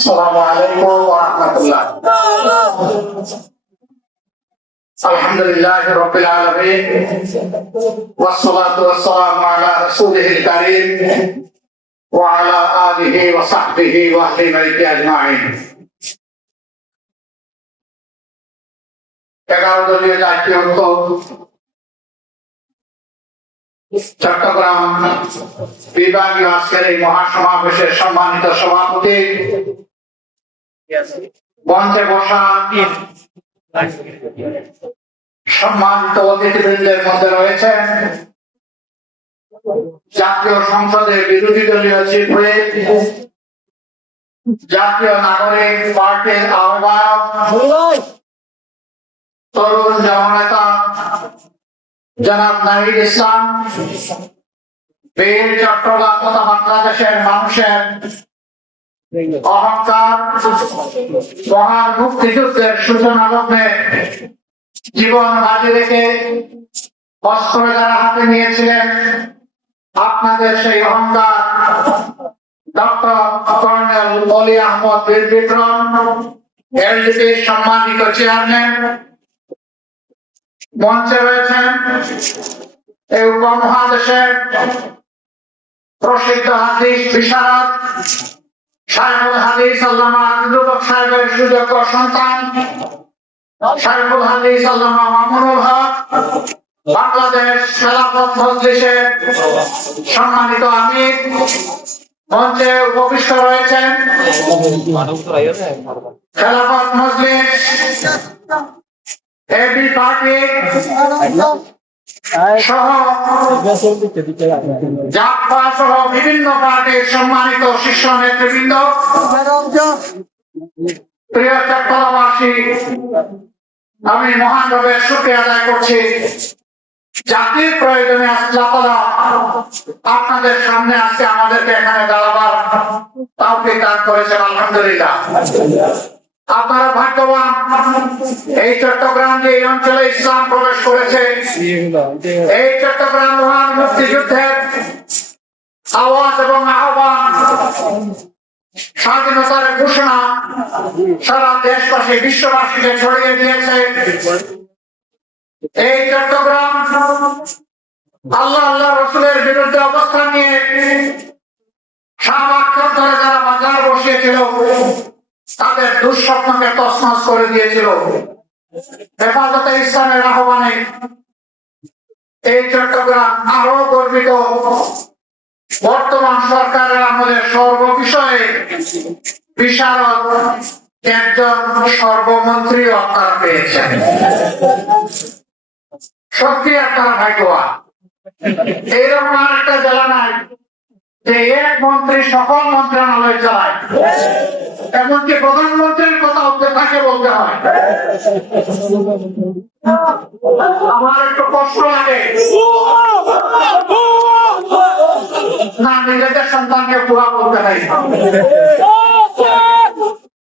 Assalamualaikum warahmatullahi Alhamdulillahirabbil alamin wassalatu wassalamu ala rasulihil karim wa ala alihi wa sahbihi wa ahli baiti ajma'in। 11 দলীয় জাতীয় ঐক্য চট্টগ্রাম বিভাগীয় আজকের এই মহাসমাবেশের সম্মানিত সভাপতি, মঞ্চে বসা সম্মানিত অতিথিবৃন্দের মধ্যে রয়েছেন জাতীয় সংসদের বিরোধী দলীয় চিফ হুইপ, জাতীয় নাগরিক পার্টির আহ্বায়ক, তরুণ জননেতা জনাব নাহিদ ইসলাম, বীর চট্টগ্রাম তথা বাংলাদেশের মানুষের অহংকার, মহান মুক্তিযুদ্ধের সূচনা লগ্নে জীবন বাজি রেখে অস্ত্র যারা হাতে নিয়েছিলেন, আপনাদের সেই অহংকার ডক্টর কর্নেল অলি আহমদ বীর বিক্রম, এলডিপির সম্মানিত চেয়ারম্যান, মঞ্চে রয়েছেন এই উপমহাদেশের প্রসিদ্ধ হাদিস বিশারদ শাইখুল হাদিস আল্লামা আজিজুল হক সাহেবের সুযোগ্য সন্তান শাইখুল হাদিস আল্লামা মামুনুল হক, বাংলাদেশ খেলাফত মজলিসের সম্মানিত আমির, মঞ্চে উপবিষ্ট রয়েছেন খেলাফত মজলিস এবি পার্টি সহ জাপা সহ বিভিন্ন পার্টির সম্মানিত শীর্ষ নেতৃবৃন্দ, প্রিয় চট্টগ্রামবাসী, আমি মহান রবের শুকরিয়া আদায় করছি জাতির প্রয়োজনে আল্লাহ তাআলা আপনাদের সামনে আজকে আমাদেরকে এখানে দাঁড়াবার তৌফিক দান করেছেন। আলহামদুলিল্লাহ, আপনারা ভাগ্যবান। এই চট্টগ্রাম যে এই অঞ্চলে ইসলাম প্রবেশ করেছে, এই চট্টগ্রাম মহান মুক্তিযুদ্ধের আওয়াজ এবং আহ্বান, স্বাধীনতার ঘোষণা সারা দেশবাসী বিশ্ববাসীকে ছড়িয়ে দিয়েছে। এই চট্টগ্রাম আল্লাহ আল্লাহ রসুলের বিরুদ্ধে অবস্থান নিয়ে শাহবাগ ধরে যারা বাজার বসিয়েছিল, তাদের দুঃস্বপ্নকে তছনছ করে দিয়েছিল। হেফাজতে ইসলামের আহ্বানে এই চট্টগ্রাম আরো গর্বিত। বর্তমান সরকারের আমলে সর্ববিষয়ে বিশারদ একজন সর্বমন্ত্রী আপনারা পেয়েছেন। সত্যি আপনারা ভাগ্যবান। এইরকম আর একটা জেলা নাই যে এক মন্ত্রী সকল মন্ত্রণালয় চালায়, এমনকি প্রধানমন্ত্রীর কথা উঠতে থাকে বলতে হয়। আমার একটু কষ্ট লাগে না, নিজেদের সন্তানকে পুরা বলতে নাই,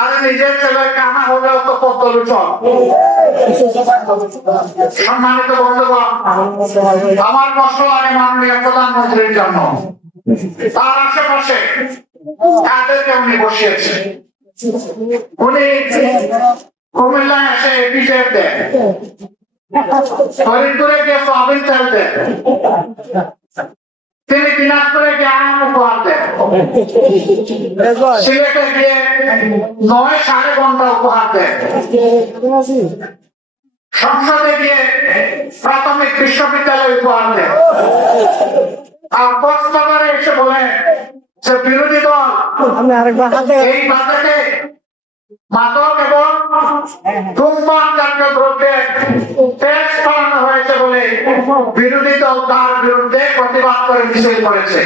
আরে নিজের ছেলে কানা হলেও তো পদ্মলোচন। সম্মানিত বন্ধুগণ, আমার কষ্ট লাগে মাননীয় প্রধানমন্ত্রীর জন্য। তার আশেপাশে কাদেরকে উনি বসিয়েছেন। উনি কুমিল্লায় এসে পিঠের দেন, ফরিদপুরে গিয়ে সোয়াবিন তেল দেন, তিনি দিনাজপুরে গিয়ে আম উপহার দেন, সিলেটে গিয়ে ৯.৫ ঘন্টা উপহার দেন, সংসদে গিয়ে প্রাথমিক বিশ্ববিদ্যালয় উপহার দেন, আর কক্সবাজারে এসে বলেন যে বিরোধী দল এই বাজেটে মাদক এবং ধূমপান জাতীয় দ্রব্যের ট্যাক্স বাড়ানো হয়েছে বলে বিরোধী দল তার বিরুদ্ধে প্রতিবাদ করে মিছিল করেছে।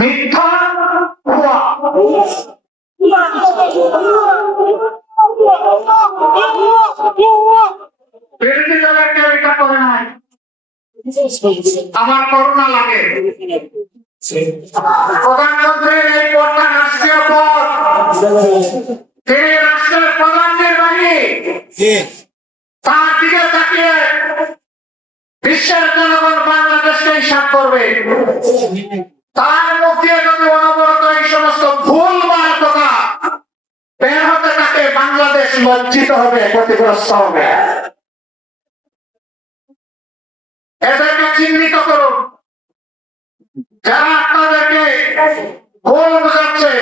মিথ্যা বিরোধী দলের কেউ এটা করে নাই। আমার করুণা লাগে, প্রধানমন্ত্রীর এই পদটা রাষ্ট্রীয় পদ, তিনি রাষ্ট্রের প্রধান নির্বাহী, তার দিকে তাকিয়ে বিশ্বের জনগণ বাংলাদেশকে হিসাব করবে। তার মুখে যদি অনবরত এই সমস্ত ভুল কথা লজ্জিত হবে, ক্ষতিগ্রস্ত হবে। এদেরকে চিহ্নিত করুন, যারা আপনাদেরকে ভুল বোঝাচ্ছে।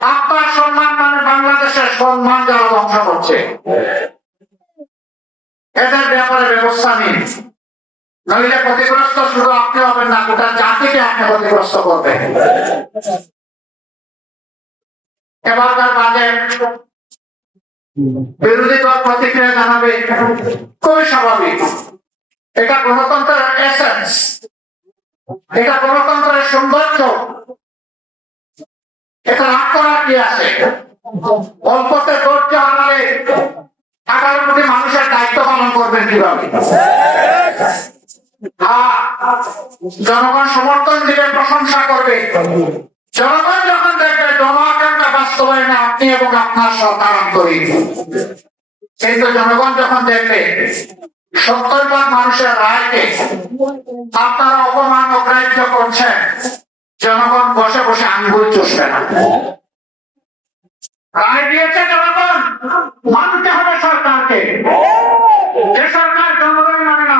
আপনার সম্মান মানে বাংলাদেশের সম্মান যারা ধ্বংস করছে, এদের ব্যাপারে ব্যবস্থা নিন, নইলে ক্ষতিগ্রস্ত শুধু আপনি হবেন না, গোটা জাতিকে আপনি ক্ষতিগ্রস্ত করবেন। এবারকার বাজেট বিরোধী দল প্রতিক্রিয়া জানাবে, খুবই স্বাভাবিক। এটা গণতন্ত্রের এসেন্স, এটা গণতন্ত্রের সৌন্দর্য। এটা রাগ করার কি আছে? অল্পতে ধৈর্য হারালে 18 কোটি মানুষের দায়িত্ব পালন করবেন কিভাবে? জনগণ সমর্থন দিবে, প্রশংসা করবে। জনগণ যখন দেখবে জনআকাঙ্ক্ষা বাস্তবায়নে আপনি এবং আপনার সরকার আন্তরিক, কিন্তু জনগণ যখন দেখবে 70% মানুষের রায়কে আপনারা অপমান অগ্রাহ্য করছেন, জনগণ বসে বসে আঙ্গুল চুষবে না। রায় দিয়েছে জনগণ, মানতে হবে সরকারকে। যে সরকার জনগণ মানে না,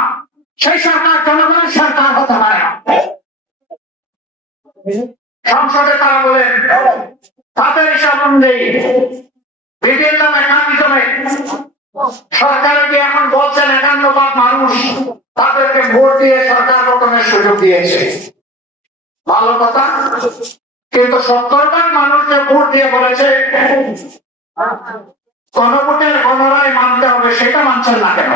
সেই সরকার জনগণের সরকার হতে পারে না। সংসদে তারা বলেন তাদের হিসাব অনুযায়ী বিভিন্ন মেকানিজমে সরকার কি এখন বলছেন 51% মানুষ তাদেরকে ভোট দিয়ে সরকার গঠনের সুযোগ দিয়েছে। ভালো কথা, কিন্তু 70% মানুষ যে ভোট দিয়ে বলেছে গণভোটের গণরায় মানতে হবে, সেটা মানছেন না কেন?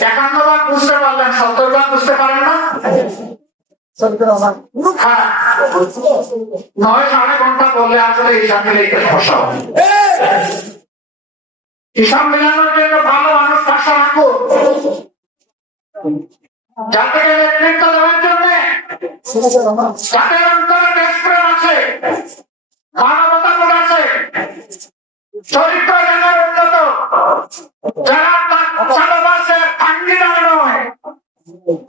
51% বুঝতে পারলেন, 70% বুঝতে পারেন না। 9-9.5 ঘন্টা বললে আসলে হিসাব মিলে সমস্যা হবে। হিসাব মিলানোর জন্য ভালো মানুষ পাশে রাখুন, জাতিকে নেতৃত্ব দেওয়ার জন্য, যাদের অন্তরে দেশপ্রেম আছে, মানবতাবোধ আছে, চরিত্র যারা উন্নত, যারা ভালোবাসে আঙ্গিনা নয়,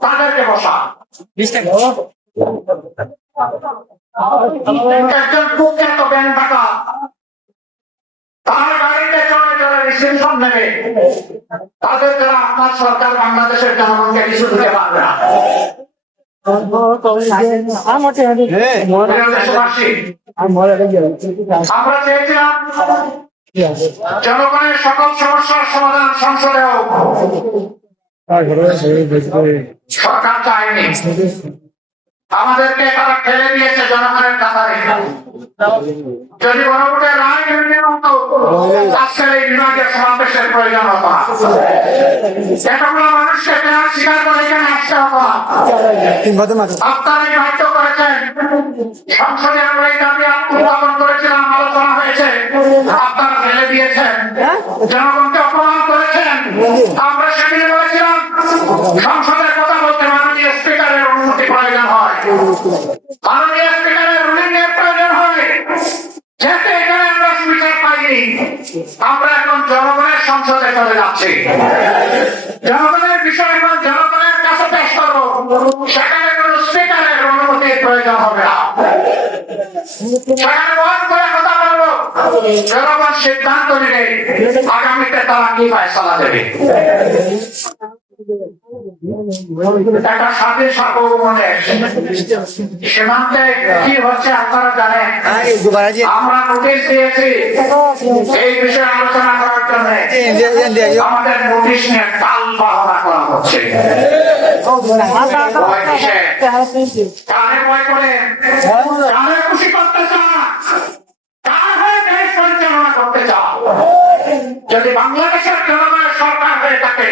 তাদেরকে বসা। একজন কুখ্যাত ব্যাংক টাকা তার গাড়িতে চলে চলে রিসিপশন নেবে, তাদের দ্বারা আপনার সরকার বাংলাদেশের জনগণকে কিছু দিতে পারবে না। আমরা চেয়েছিলাম জনগণের সকল সমস্যার সমাধান সংসদে হোক, সরকার চায়নি। আমাদেরকে তারা ফেলে দিয়েছে জনগণের কাতারে। যদি গণভোটের রায় মেনে হতো, আজকের এই বিভাগের সমাবেশের প্রয়োজন হতো না। এতগুলো মানুষকে দেওয়ার স্বীকার করে এখানে আসতে হতো না। আপনারা এই বাধ্য করেছেন। সংসদে আমরা এই দাবি উত্থাপন করেছিলাম, আলোচনা হয়েছে, আপনারা ফেলে দিয়েছেন, জনগণকে অপমান করেছেন। আমরা সেদিন বলেছিলাম সংসদের কথা বলতে মাননীয় স্পিকারের অনুমতি প্রয়োজন হয়, মাননীয় স্পিকারের রুলিং এর প্রয়োজন হয়। যেহেতু এখানে আমরা সুবিচার পাইনি, আমরা এখন জনগণের সংসদে চলে যাচ্ছি। জনগণের বিষয় এখন জনগণের কাছে পেশ করবো, সেখানে কোন স্পিকারের অনুমতির প্রয়োজন হবে না। সেখানে মন করে কথা বলবো, জনগণ সিদ্ধান্ত নিলে আগামীতে তারা কি ফয়সালা দেবে। একটা স্বাধীন সার্বভৌমদের সীমান্তে কি হচ্ছে আপনারা জানেন। আমরা নোটিশ দিয়েছি এই বিষয়ে আলোচনা করার জন্য, আমাদের নোটিশ নিয়ে কাল বাহনা করা হচ্ছে। কানে ভয় করে, কানে খুশি করতে চান, কার হয়ে দেশ পরিচালনা করতে চান। যদি বাংলাদেশের জনগণের সরকার হয়ে থাকে,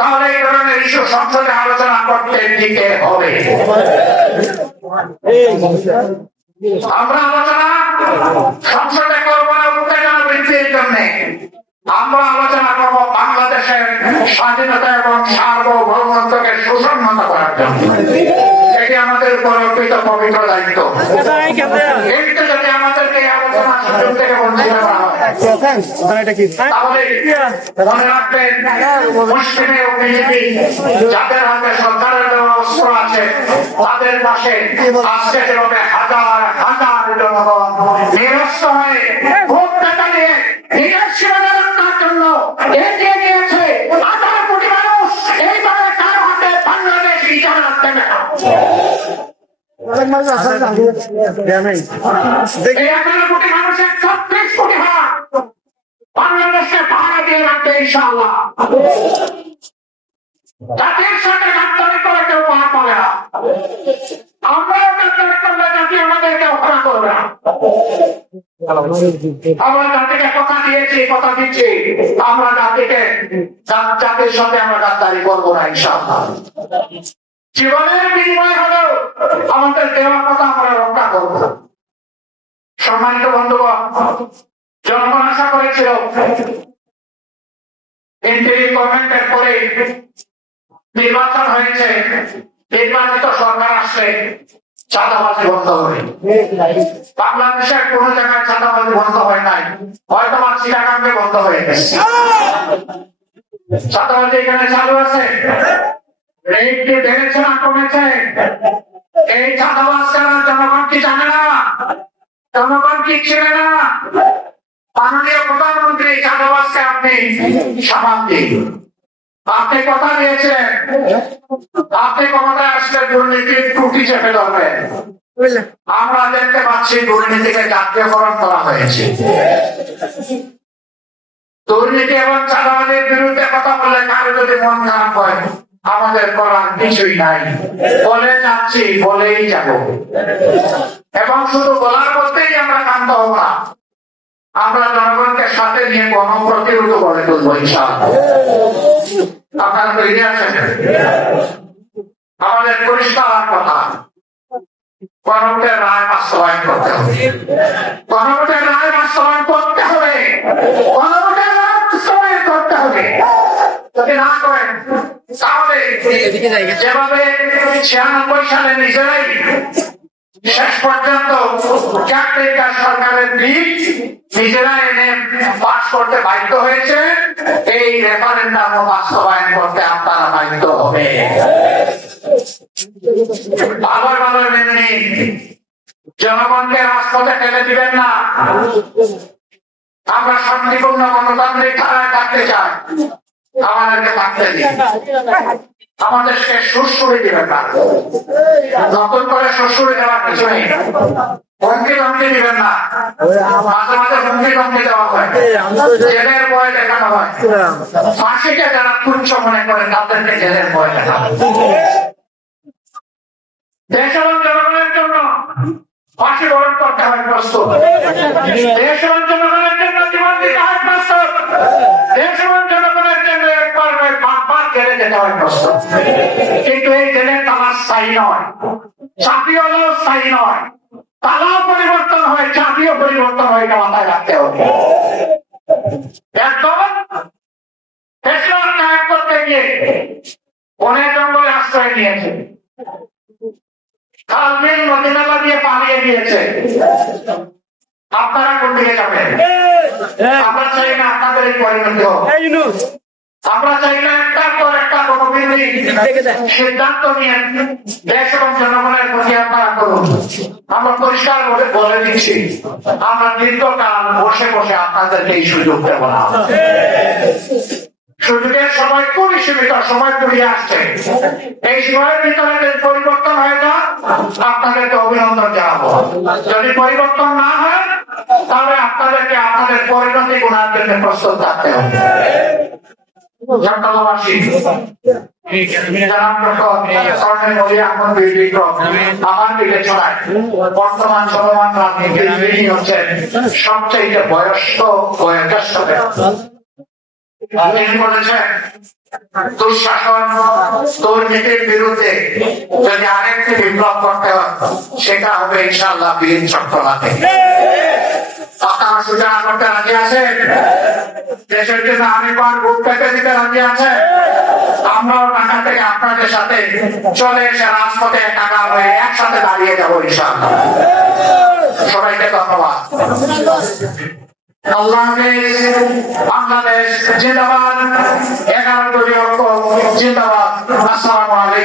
তাহলে এই ধরনের ইস্যু সংসদে আলোচনা করতে দিতে হবে। আমরা আলোচনা সংসদে করবো না উত্তেজনা বৃদ্ধির জন্য, আমরা আলোচনা করবো বাংলাদেশের স্বাধীনতা এবং সার্বভৌমত্বকে সুসংহত করার জন্য। এটি আমাদের উপর অর্পিত পবিত্র দায়িত্ব। কিন্তু যদি আমাদেরকে আলোচনা সুযোগ থেকে বঞ্চিত করা হয়, তাহলে মনে রাখবেন মুসলিমে ও বিজেপি যাদের হাতে সরকারের দেওয়া অস্ত্র আছে, তাদের পাশে আজকে যেভাবে হাজার হাজার জনগণ নিরস্ত হয়ে ভোট টাকা নিয়ে দেশের সীমানা রক্ষার জন্য এগিয়ে গিয়েছে 18 কোটি মানুষ। এইভাবে কারো হাতে বাংলাদেশ ইজারা দেবে না। এই 18 কোটি মানুষের 36 কোটি ভাগ বাংলাদেশকে ভাড়া দিয়ে রাখবে ইনশাআল্লাহ। জাতির সাথে গাদ্দারি করে কেউ পার পাবে না। আমরাও গাদ্দারি করলে জাতি আমাদেরকে অপরাধ করবে না। আমরা জাতিকে কথা দিয়েছি, কথা দিচ্ছি, আমরা জাতির সাথে আমরা গাদ্দারি করবো না ইনশাআল্লাহ। জীবনের বিনিময় হলেও আমাদের দেওয়ার কথা আমরা রক্ষা করবো। সম্মানিত বন্ধুগণ, জনগণ আশা করেছিল ইন্টারিম গভর্নমেন্টের পরে নির্বাচন হয়েছে, নির্বাচিত সরকার আসলে চাঁদাবাজি বন্ধ হবে। বাংলাদেশের কোন জায়গায় চাঁদাবাজি বন্ধ হয় নাই, হয়তো চিটাগাঙ্গে বন্ধ হয়ে গেছে। চাঁদাবাজি এখানে চালু আছে, রেট কি বেড়েছে না কমেছে? এই চাঁদাবাজ ছাড়া জনগণ কি জানে না? জনগণ কি ছিলেন না? মাননীয় প্রধানমন্ত্রী চাঁদাবাজকে আপনি সামাল দিন। আপনি কথা দিয়েছেন, আপনি ক্ষমতায় আসলে দুর্নীতির ত্রুটি চেপে ধরবেন। আমরা দেখতে পাচ্ছি দুর্নীতিকে জাতীয়করণ করা হয়েছে। দুর্নীতি এবং চাঁদাবাজের বিরুদ্ধে কথা বললে কারো যদি মন খারাপ হয়, আমাদের করার কিছুই নাই। বলে যাচ্ছি, বলেই যাব, এবং শুধু বলার মধ্যেই আমরা ক্ষান্ত হব না। আমরা জনগণকে সাথে নিয়ে গণপ্রতিরোধ করে তুলবো ইনশাআল্লাহ। আপনারা তৈরি আছেন? আমাদের পরিষ্কার কথা, গণভোটের রায় বাস্তবায়ন করতে হবে। গণভোটের রায় বাস্তবায়ন করতে হবে। গণভোটের রায় বাস্তবায়ন করতে হবে। যদি না করেন তাহলে যেভাবে 96 সালে নিজেরাই শেষ পর্যন্ত কেয়ারটেকার সরকারের বিল নিজেরা এনে পাস করতে বাধ্য হয়েছে, এই রেফারেন্ডাম বাস্তবায়ন করতে আপনারা বাধ্য হবে। ভালো ভালো মেনে নিন, জনগণকে রাজপথে ঠেলে দিবেন না। আমরা শান্তিপূর্ণ গণতান্ত্রিক ধারায় থাকতে চাই, আমাদেরকে থাকতে দিন। আমাদেরকে সুশ্রী দিবেন না, নতুন করে সুশ্রী দেওয়ার কিছু নেই। হুমকি ধমকি দিবেন না, মাঝে মাঝে হুমকি ধমকি দেওয়া হয়, জেলের ভয় দেখানো হয়। ফাঁসিকে যারা তুচ্ছ মনে করে তাদেরকে জেলের ভয় দেখানো হয়। দেশ এবং জনগণের জন্য ফাঁসি বরণ করতে হয় প্রস্তুত। দেশ এবং জনগণের জন্য জীবন দিতে হয় প্রস্তুত। দেশ এবং জনগণের জন্য একবার বারবার জেলে যেতে হয় প্রস্তুত। কিন্তু এই জেলের তালা স্থায়ী নয়, চাকরি হলেও স্থায়ী নয়। তালাও পরিবর্তন হয়, চাকরিও পরিবর্তন হয়, এটা মাথায় রাখতে হবে। একদম ফেসলার কায়েম করতে গিয়ে বনের জঙ্গলে আশ্রয় নিয়েছে, খালবিল নদী নালা দিয়ে পালিয়ে গিয়েছে। আপনারা কোন দিকে যাবেন? আমরা চাই না আপনাদের এই পরিণতি হোক। আমরা চাই না একটার পর একটা গণবিরোধী সিদ্ধান্ত নিয়ে দেশ এবং জনগণের প্রতি আপনারা করুন। আমরা পরিষ্কার করে বলে দিচ্ছি, আমরা দীর্ঘকাল বসে বসে আপনাদেরকে এই সুযোগ দেব না। সুযোগের সময় খুবই সীমিত, সময় ফুরিয়ে আসছে। এই সময়ের ভিতরে যদি পরিবর্তন হয়ে যায়, আপনাদেরকে অভিনন্দন জানাবো। যদি পরিবর্তন না হয়, তাহলে আপনাদেরকে আপনাদের পরিণতি গুণার জন্য প্রস্তুত থাকতে হবে। বর্তমান চলমান রাজনীতি হচ্ছেন সবচেয়ে বয়স্ক বয়োজ্যেষ্ঠ ব্যক্তি। তিনি বলেছেন, দুঃশাসন দুর্নীতির বিরুদ্ধে যদি আরেকটি বিপ্লব করতে হয়, সেটা হবে ইনশাআল্লাহ বীর চক্রবাতে। আপনারা সূচনা করতে রাজি আছেন? দেশের জন্য আমি বুক পেতে দিতে রাজি আছেন? আমরাও ঢাকা থেকে আপনাদের সাথে চলে এসে রাজপথে টাকা হয়ে একসাথে দাঁড়িয়ে যাবো ইনশাআল্লাহ। সবাইকে ধন্যবাদ। আল্লাহ হাফেজ। বাংলাদেশ জিন্দাবাদ। 11 দলীয় ঐক্য জিন্দাবাদ। আসসালামু আলাইকুম।